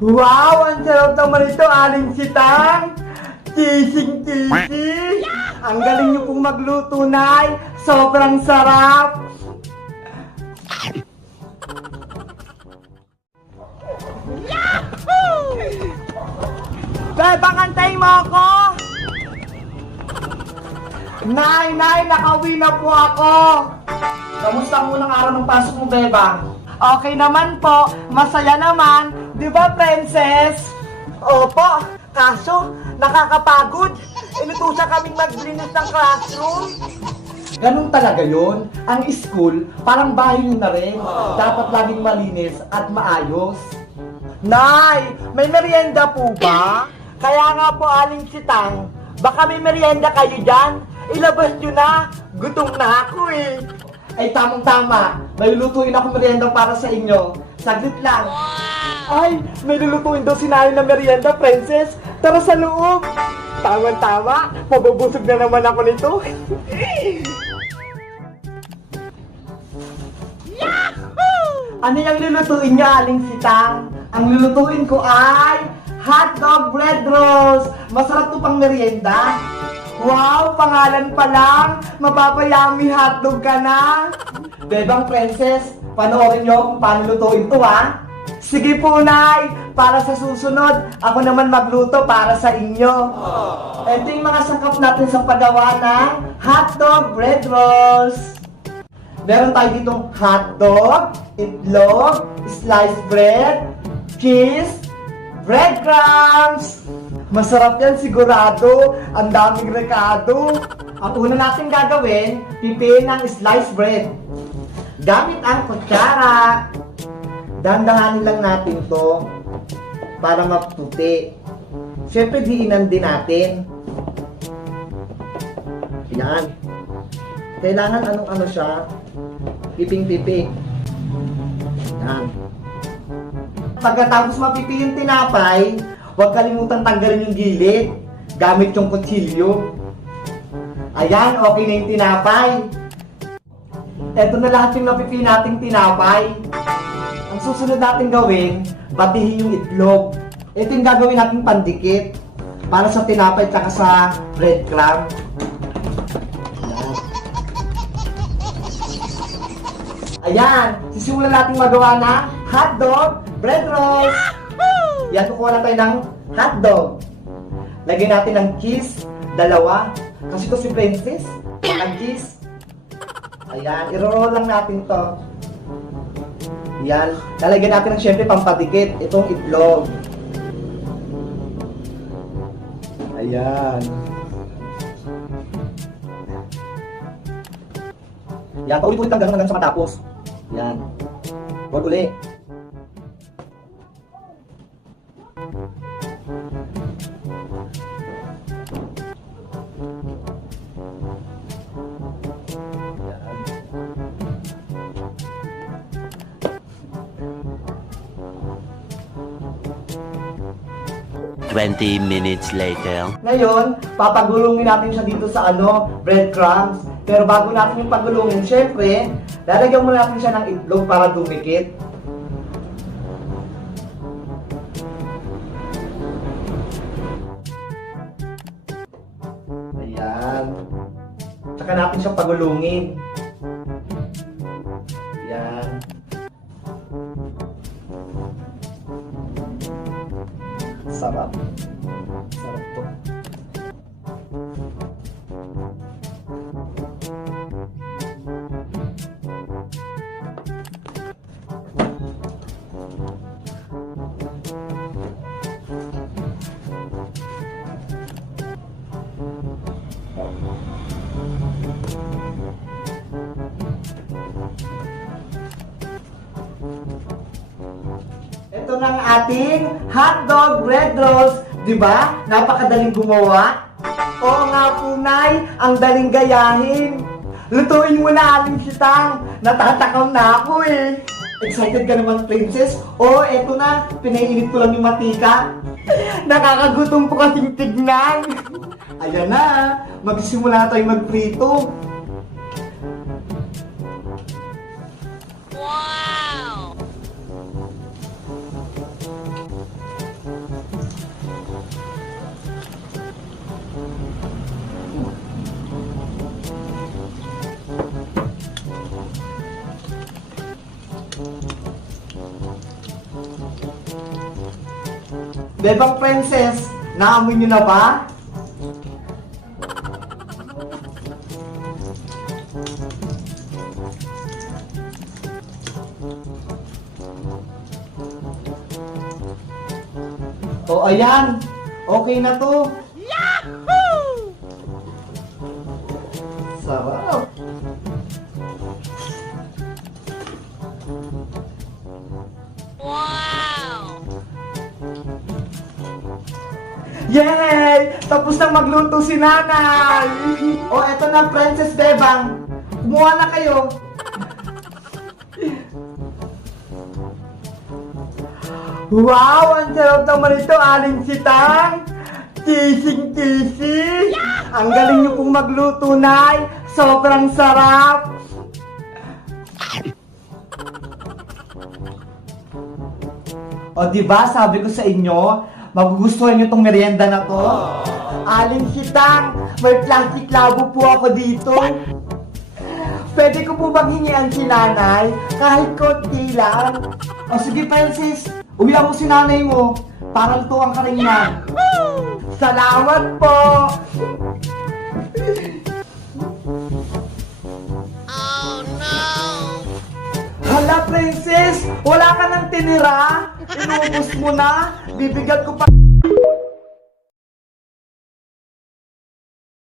Wow! Ang sarap naman ito, Aling Sitang! Chising-chisi! Ang galing niyo pong magluto, Nay! Sobrang sarap! Bebang, antayin mo ako! Nay! Nakauwi na po ako! Kamusta ang unang araw ng pasok mo, Bebang? Okay naman po, masaya naman, di ba, Princess? Opo, kaso nakakapagod. Inutusan kaming maglinis ng classroom. Ganun talaga yun. Ang school, parang bahay nyo na rin. Dapat laging malinis at maayos. Nay, may merienda po ba? Kaya nga po, Aling Sitang, baka may merienda kayo dyan. Ilabas nyo na, gutom na ako eh. Ay, tamang-tama. May lulutuin ako merienda para sa inyo. Saglit lang. Ay, may lulutuin daw si Nanay na merienda, Princess. Tara sa loob. Tamang-tama. Mabubusog na naman ako nito. Ano yung lulutuin niyo, Aling Sitang? Ang lulutuin ko ay hotdog bread rolls. Masarap to pang merienda. Wow, pangalan pa lang. Mapapayami hotdog ka na. Bebang Princess, panoorin niyo kung paano lutuin to, ha? Sige po, Nay. Para sa susunod, ako naman magluto para sa inyo. Ito yung mga sangkap natin sa paggawa ng hotdog bread rolls. Meron tayo ditong hotdog, itlog, sliced bread, cheese, breadcrumbs. Masarap yan sigurado. Ang daming rekado. Ang una natin gagawin, pipiin ng sliced bread. Gamit ang kutsara. Dandahanin lang natin to para maputi. Siyempre, diinan din natin. Yan. Kailangan anong-ano siya. Piping-piping. Yan. Pagkatapos mapipi yung tinapay, huwag kalimutan tanggalin yung gilid. Gamit yung kutsilyo. Ayan, okay na yung tinapay. Eto na lahat yung napipi nating tinapay. Ang susunod natin gawin, batihin yung itlog. Ito yung gagawin nating pandikit para sa tinapay at sa breadcrumb. Ayan, sisimulan natin magawa na hotdog bread rolls. Yan, kukuha na tayo ng hotdog. Lagyan natin ng cheese, 2. Kasi ito si Princess, ang cheese. Ayan, i-roll lang natin to. Yan, lalagyan natin ng syempre pampadikit, itong itlog. Ayan. Yan, paulit-ulit lang hanggang sa matapos. Yan. Huwag uli. Yan. 20 minutes later. Ngayon, papagulungin natin siya dito sa breadcrumbs. Pero bago natin yung pagulungin, syempre, lalagyan muna natin siya ng itlog para dumikit. Ayan. Tsaka natin siya pagulungin. Ayan. Sarap. Sarap to. Ito na ang ating hotdog bread rolls. Diba? Napakadaling gumawa. Oo nga po, Nay. Ang daling gayahin. Lutuin mo na, Aling Sitang. Natatakaw na ako eh. Excited ka naman, Princess? Oo, eto na. Pinainit ko lang yung matika. Nakakagutom po kasing tignan. Ayan na. Magsimula tayo magprito. Wow! Bebang Princess, naamoy nyo na ba? O ayan, okay na to. Yahoo! Sarap. Yay! Tapos nang magluto si nanay! O, eto na, Princess Bebang. Kumuha na kayo. Wow! Ang sarap naman ito, Aling Sitang! Tising-tisi! Ang galing niyo pong magluto, Nay! Sobrang sarap! O, diba, sabi ko sa inyo, magugustuhan niyo tong merienda na to? Aling Sitang, may plastic labo po ako dito. Pwede ko po bang hingian si nanay? Kahit konti lang. O sige, Princess, uwian mo si nanay mo. Parang tuwang ka rin yan. Salamat po! Hala, Princess! Wala ka nang tinira? Inubos mo na? Bibigyan ko pa